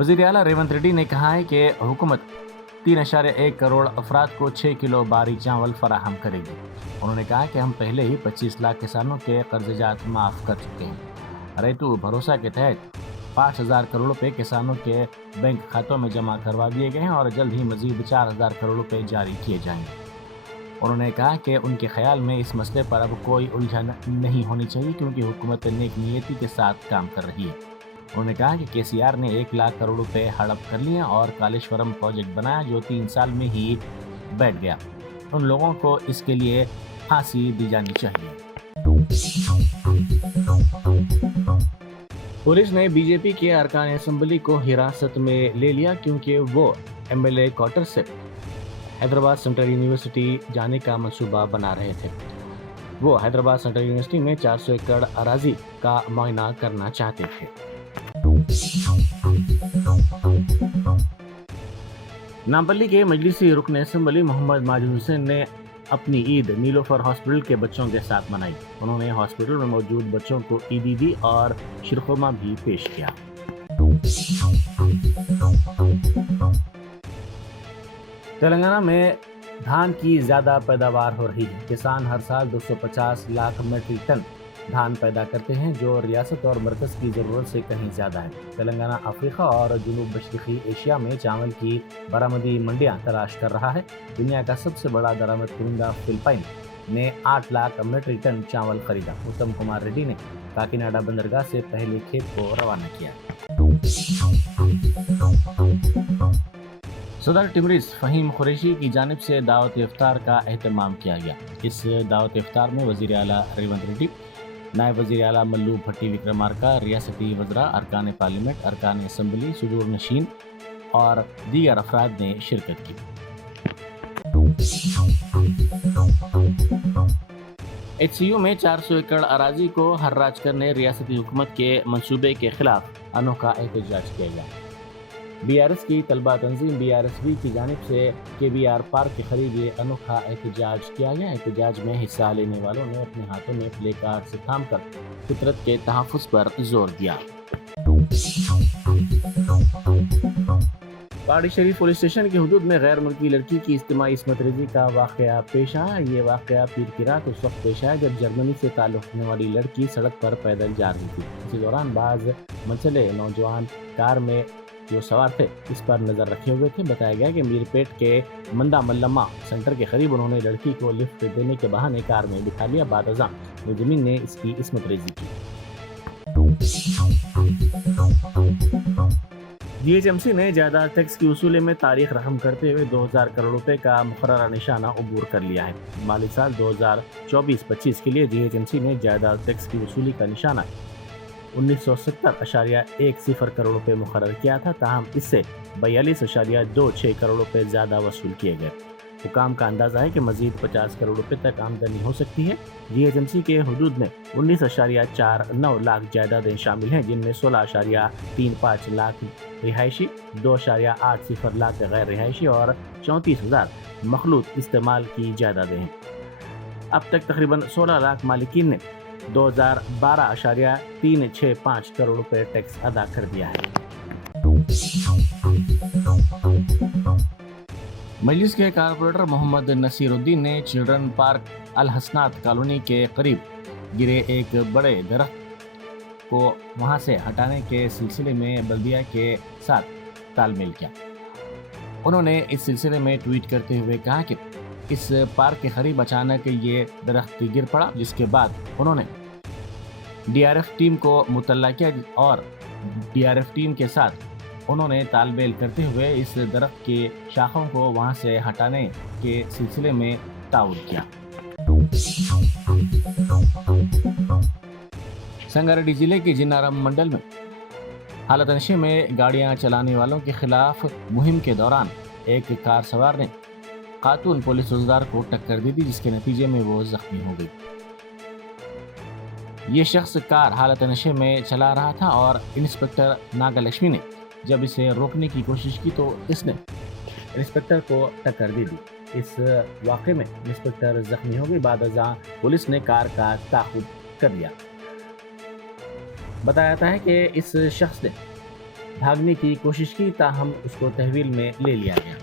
वज़ीर आला रेवंत रेड्डी ने कहा है कि हुकूमत 3.1 करोड़ अफराद को 6 किलो बारी चावल फराहम करेगी। उन्होंने कहा कि हम पहले ही 25 लाख किसानों के कर्जजात माफ़ कर चुके हैं। रैतु भरोसा के तहत 5,000 करोड़ रुपए किसानों के बैंक खातों में जमा करवा दिए गए हैं और जल्द ही मजीद 4,000 करोड़ रुपए जारी किए जाएंगे। उन्होंने कहा कि उनके ख्याल में इस मसले पर अब कोई उलझन नहीं होनी चाहिए क्योंकि हुकूमत नेक नीयती के साथ काम कर रही है। उन्होंने कहा कि केसीआर ने 1 लाख करोड़ रुपए हड़प कर लिए और कालेश्वरम प्रोजेक्ट बनाया जो 3 साल में ही बैठ गया। उन लोगों को इसके लिए फांसी दी जानी चाहिए। पुलिस ने बीजेपी के अरकान असेंबली को हिरासत में ले लिया क्योंकि वो एमएलए क्वार्टर से हैदराबाद सेंट्रल यूनिवर्सिटी जाने का मंसूबा बना रहे थे। वो हैदराबाद सेंट्रल यूनिवर्सिटी में 400 एकड़ अराजी का मुआयना करना चाहते थे। नामपल्ली के मजलिसी रुकन असेंबली मोहम्मद माजिद हुसैन ने अपनी ईद नीलोफर हॉस्पिटल के बच्चों के साथ मनाई। उन्होंने हॉस्पिटल में मौजूद बच्चों को ईदी दी और शिरखुरमा भी पेश किया। तेलंगाना में धान की ज़्यादा पैदावार हो रही है। किसान हर साल 250 लाख मीट्रिक टन धान पैदा करते हैं जो रियासत और मरकज़ की ज़रूरत से कहीं ज़्यादा है। तेलंगाना अफ्रीका और जनूब मशरक़ी एशिया में चावल की बरामदी मंडियां तलाश कर रहा है। दुनिया का सबसे बड़ा दरामद कुनिंदा फिलिपाइन ने 8 लाख मीट्रिक टन चावल खरीदा। उत्तम कुमार रेड्डी ने काकीनाडा बंदरगाह से पहले खेप को रवाना किया। सदर टिमरिस फ़हीम कुरैशी की जानिब से दावत इफ्तार का एहतमाम किया गया। इस दावत इफ्तार में वज़ीर आला रेवंत रेड्डी, नायब वज़ीर आला मल्लू भट्टी विक्रमार्का, रियासती वज़रा, अरकान पार्लियामेंट, अरकान असेंबली, सुदूर नशीन और दीगर अफराद ने शिरकत की। HCU में 400 एकड़ अराजी को हर्राज करने रियासती हुकूमत के मंसूबे के खिलाफ अनोखा एहतजाज किया गया। BRS की तलबा तंजीम BRSB की जानिब से KBR पार्क के करीब ये अनोखा एहतजाज किया गया। एहतजाज में हिस्सा लेने वालों ने अपने हाथों में प्ले कार्ड से थामकर फितरत के तहफ़्फ़ुज़ पर जोर दिया। पहाड़ी शरीफ पुलिस स्टेशन की हुदूद में गैर मुल्की लड़की की इज्तिमाई इस्मत रेज़ी का वाक़या पेश आया। ये वाक़या पीर की रात उस वक्त पेश आया जब जर्मनी से ताल्लुक़ रखने वाली लड़की सड़क पर पैदल जा रही थी। इसी दौरान बाज़ मनचले नौजवान कार में जो सवार थे इस पर नज़र रखे हुए थे। बताया गया कि मीरपेट के मंदा मल्लमा सेंटर के करीब उन्होंने लड़की को लिफ्ट देने के बहाने कार में बिठा लिया। बाद अज़ां मुजरिमीन ने इसकी इस्मत रेज़ी की। DHMC ने जायदाद टैक्स की वसूली में तारीख रकम करते हुए 2000 करोड़ रुपए का मुकर्ररा निशाना अबूर कर लिया है। माली साल 2024-25 के लिए DHMC ने जायदाद टैक्स की वसूली का निशाना 1970.10 करोड़ रुपए मुकर्रर किया था, ताहम इससे 42.26 करोड़ रुपए ज़्यादा वसूल किए गए। हुकाम का अंदाज़ा है कि मज़ीद 50 करोड़ रुपए तक आमदनी हो सकती है। DHMC के हुदूद में 19.49 लाख जायदादें शामिल हैं, जिनमें 16.35 लाख रिहायशी, 2.80 लाख गैर रिहायशी और 34,000 मखलूत इस्तेमाल की जायदादें हैं। अब तक तकरीबन 16 लाख मालिकीन ने 2012.365 करोड़ रुपए टैक्स अदा कर दिया है। मजलिस के कारपोरेटर मोहम्मद नसीरुद्दीन ने चिल्ड्रन पार्क अल हसनात कॉलोनी के करीब गिरे एक बड़े दरख्त को वहां से हटाने के सिलसिले में बल्दिया के साथ तालमेल किया। उन्होंने इस सिलसिले में ट्वीट करते हुए कहा कि इस पार्क के करीब अचानक ये दरख्त गिर पड़ा, जिसके बाद उन्होंने DRF टीम को मुतल्ला किया और DRF टीम के साथ उन्होंने तालमेल करते हुए इस दरख्त के शाखों को वहां से हटाने के सिलसिले में ताउन किया। संगारेड्डी जिले के जिन्नाराम मंडल में हालत नशे में गाड़ियां चलाने वालों के खिलाफ मुहिम के दौरान एक कार सवार ने खातून पुलिस रोजगार को टक्कर दी थी, जिसके नतीजे में वो जख्मी हो गई। ये शख्स कार हालत नशे में चला रहा था और इंस्पेक्टर नागलक्ष्मी ने जब इसे रोकने की कोशिश की तो इसने इंस्पेक्टर को टक्कर दे दी। इस वाक़े में इंस्पेक्टर जख्मी हो गई। बाद अज़ां पुलिस ने कार का ताक़ुब कर लिया। बताया जाता है कि इस शख्स ने بھاگنے کی کوشش کی، تاہم اس کو تحویل میں لے لیا گیا۔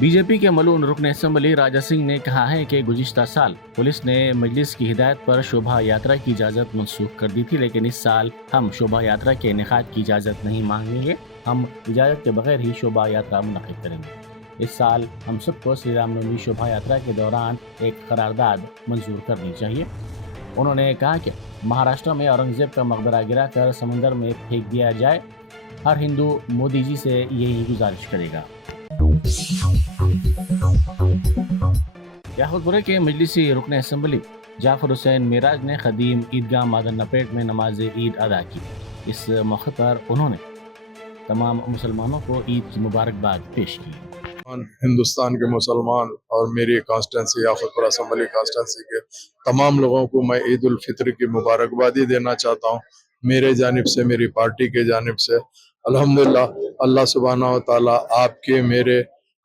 بی جے پی کے ملون رکن اسمبلی راجا سنگھ نے کہا ہے کہ گزشتہ سال پولیس نے مجلس کی ہدایت پر شوبھا یاترا کی اجازت منسوخ کر دی تھی، لیکن اس سال ہم شوبھا یاترا کے انعقاد کی اجازت نہیں مانگیں گے، ہم اجازت کے بغیر ہی شوبھا یاترا منعقد کریں گے۔ اس سال ہم سب کو شری رام نومی شوبھا یاترا کے دوران ایک قرارداد منظور کرنی چاہیے۔ انہوں نے کہا کہ مہاراشٹر میں اورنگزیب کا مقبرہ گرا کر سمندر میں پھینک دیا جائے، ہر ہندو مودی جی سے یہی گزارش کرے گا۔ یاقوت پورے کے مجلسی رکن اسمبلی جعفر حسین معراج نے قدیم عیدگاہ مادن نپیٹ میں نماز عید ادا کی۔ اس موقع پر انہوں نے تمام مسلمانوں کو عید کی مبارکباد پیش کی۔ ہندوستان کے مسلمان اور میری کانسٹیٹنسی یاقوت پورہ اسمبلی کانسٹیٹنسی کے تمام لوگوں کو میں عید الفطر کی مبارکبادی دینا چاہتا ہوں۔ میرے جانب سے، میری پارٹی کے جانب سے الحمدللہ اللہ سبحانہ و تعالیٰ آپ کے میرے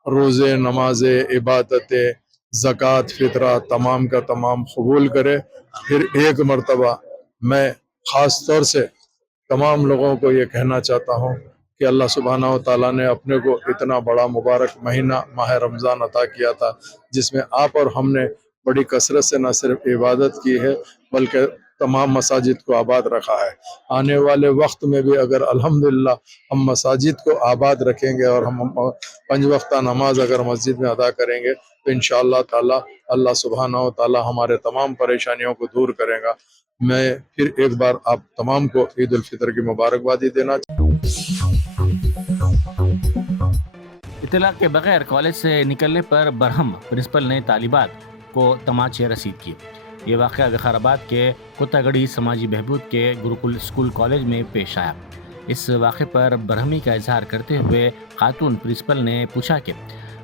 روزے، نمازیں، عبادتیں، زکوٰۃ، فطرہ تمام کا تمام قبول کرے۔ پھر ایک مرتبہ میں خاص طور سے تمام لوگوں کو یہ کہنا چاہتا ہوں کہ اللہ سبحانہ و تعالیٰ نے اپنے کو اتنا بڑا مبارک مہینہ ماہ رمضان عطا کیا تھا، جس میں آپ اور ہم نے بڑی کثرت سے نہ صرف عبادت کی ہے بلکہ تمام مساجد کو آباد رکھا ہے۔ آنے والے وقت میں بھی اگر الحمدللہ ہم مساجد کو آباد رکھیں گے اور ہم 5 وقتہ نماز اگر مسجد میں ادا کریں گے تو انشاءاللہ تعالی اللہ سبحانہ و تعالی ہمارے تمام پریشانیوں کو دور کرے گا۔ میں پھر ایک بار آپ تمام کو عید الفطر کی مبارکبادی دینا اطلاع کے بغیر کالج سے نکلنے پر برہم پرنسپل نے طالبات کو تماچے رسید کیے۔ یہ واقعہ وقار آباد کے کتاگڑھی سماجی بہبود کے گروکل اسکول کالج میں پیش آیا۔ اس واقعے پر برہمی کا اظہار کرتے ہوئے خاتون پرنسپل نے پوچھا کہ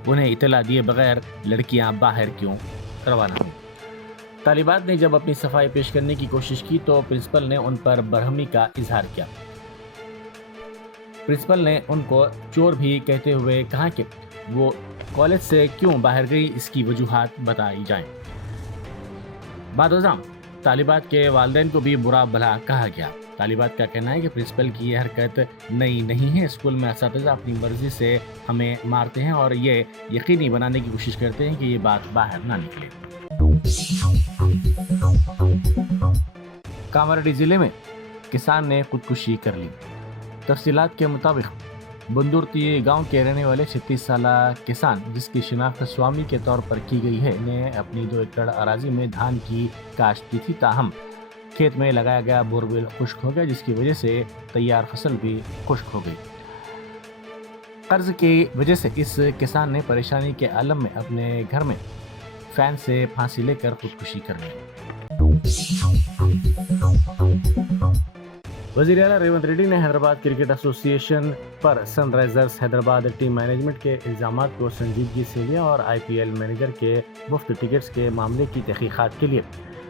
انہیں اطلاع دیے بغیر لڑکیاں باہر کیوں روانہ ہوئیں۔ طالبات نے جب اپنی صفائی پیش کرنے کی کوشش کی تو پرنسپل نے ان پر برہمی کا اظہار کیا۔ پرنسپل نے ان کو چور بھی کہتے ہوئے کہا کہ وہ کالج سے کیوں باہر گئی، اس کی وجوہات بتائی جائیں۔ بعد ازاں طالبات کے والدین کو بھی برا بھلا کہا گیا۔ طالبات کا کہنا ہے کہ پرنسپل کی یہ حرکت نئی نہیں ہے، اسکول میں اساتذہ اپنی مرضی سے ہمیں مارتے ہیں اور یہ یقینی بنانے کی کوشش کرتے ہیں کہ یہ بات باہر نہ نکلے۔ کاماریڈی ضلع میں کسان نے خودکشی کر لی۔ تفصیلات کے مطابق بندورتی گاؤں کے رہنے والے 36 سالہ کسان، جس کی شناخت سوامی کے طور پر کی گئی ہے، نے اپنی 2 ایکڑ اراضی میں دھان کی کاشت کی تھی، تاہم کھیت میں لگایا گیا بورویل خشک ہو گیا، جس کی وجہ سے تیار فصل بھی خشک ہو گئی۔ قرض کی وجہ سے اس کسان نے پریشانی کے عالم میں اپنے گھر میں فین سے پھانسی لے کر خودکشی کر لی۔ وزیر اعلیٰ ریونت ریڈی نے حیدرآباد کرکٹ ایسوسی ایشن پر سن رائزرز حیدرآباد ٹیم مینجمنٹ کے الزامات کو سنجیدگی سے لیا اور آئی پی ایل مینیجر کے مفت ٹکٹس کے معاملے کی تحقیقات کے لیے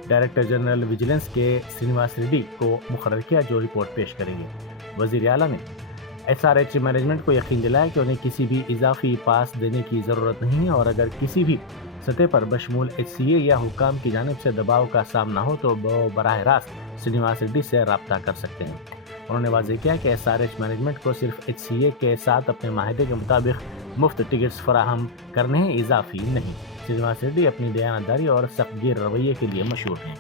ڈائریکٹر جنرل وجیلنس کے سرینواس ریڈی کو مقرر کیا، جو رپورٹ پیش کریں گے۔ وزیر اعلیٰ نے ایس آر ایچ مینجمنٹ کو یقین دلایا کہ انہیں کسی بھی اضافی پاس دینے کی ضرورت نہیں ہے اور اگر کسی بھی سطح پر بشمول ایچ سی اے یا حکام کی جانب سے دباؤ کا سامنا ہو تو وہ براہ راست سرینواس ریڈی سے رابطہ کر سکتے ہیں۔ انہوں نے واضح کیا کہ ایس آر ایچ مینجمنٹ کو صرف ایچ سی اے کے ساتھ اپنے معاہدے کے مطابق مفت ٹکٹس فراہم کرنے ہیں، اضافی نہیں۔ سرینواس ریڈی اپنی دیانتداری اور سخت گیر رویے کے لیے مشہور ہیں۔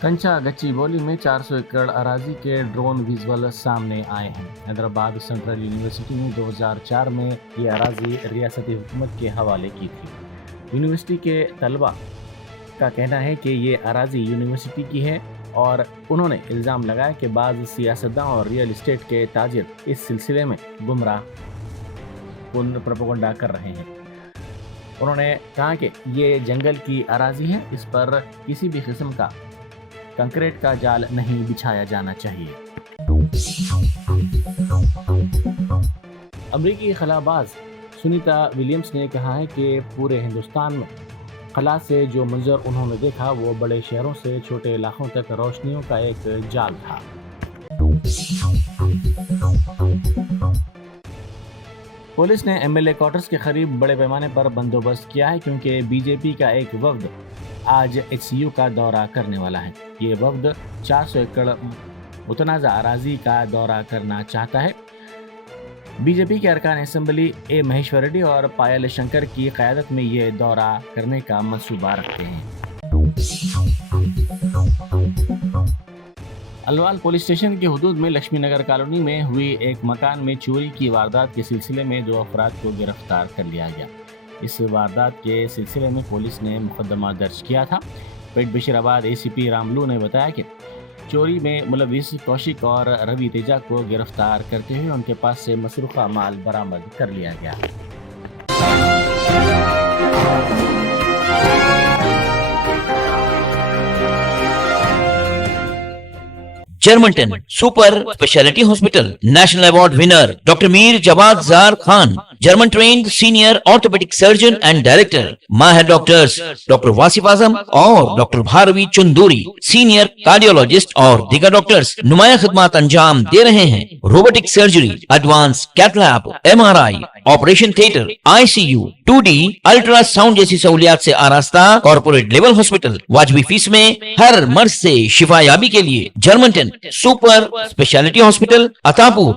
کنچا گچی بولی میں 400 ایکڑ اراضی کے ڈرون ویژول سامنے آئے ہیں۔ حیدرآباد سینٹرل یونیورسٹی نے 2004 میں یہ اراضی ریاستی حکومت کے حوالے کی تھی۔ یونیورسٹی کے طلباء کا کہنا ہے کہ یہ اراضی یونیورسٹی کی ہے اور انہوں نے الزام لگایا کہ بعض سیاستداں اور ریئل اسٹیٹ کے تاجر اس سلسلے میں گمراہ کن پروپیگنڈا کر رہے ہیں۔ انہوں نے کہا کہ یہ جنگل کی اراضی ہے، اس پر کسی بھی قسم کا کنکریٹ کا جال نہیں بچھایا جانا چاہیے۔ امریکی خلا باز سنیتا ولیمز نے کہا ہے کہ پورے ہندوستان میں خلا سے جو منظر انہوں نے دیکھا وہ بڑے شہروں سے چھوٹے علاقوں تک روشنیوں کا ایک جال تھا۔ پولیس نے ایم ایل اے کوارٹرز کے قریب بڑے پیمانے پر بندوبست کیا ہے کیونکہ بی جے پی کا ایک وفد आज HCU का दौरा करने वाला है। ये वफ्द 400 एकड़ मुतनाज़ा अराजी का दौरा करना चाहता है। बीजेपी के अरकान असेंबली ए महेश्वर रेड्डी और पायल शंकर की क़यादत में ये दौरा करने का मंसूबा रखते हैं। अलवाल पुलिस स्टेशन के हुदूद में लक्ष्मी नगर कॉलोनी में हुई एक मकान में चोरी की वारदात के सिलसिले में 2 अफराद को गिरफ्तार कर लिया गया। इस वारदात के सिलसिले में पुलिस ने मुकदमा दर्ज किया था। पेट बशीराबाद ACP रामलू ने बताया कि चोरी में मुलविस कौशिक और रवि तेजा को गिरफ्तार करते हुए उनके पास से मसरूखा माल बरामद कर लिया गया। Germanten super speciality hospital national award winner doctor Mir Jawad Jar Khan, German trained senior orthopaedic surgeon and director, माहिर डॉक्टर्स डॉक्टर वासिफ आजम और doctor Bharvi Chanduri, senior cardiologist और दीगर डॉक्टर्स नुमाया खिदमत अंजाम दे रहे हैं। Robotic surgery, advance cath lab, MRI, operation theatre, ICU, 2D ultrasound जैसी सहूलियात से आरास्ता कॉर्पोरेट लेवल हॉस्पिटल वाजबी फीस में हर मर्ज से शिफायाबी के लिए Germanton super speciality hospital, Attapur.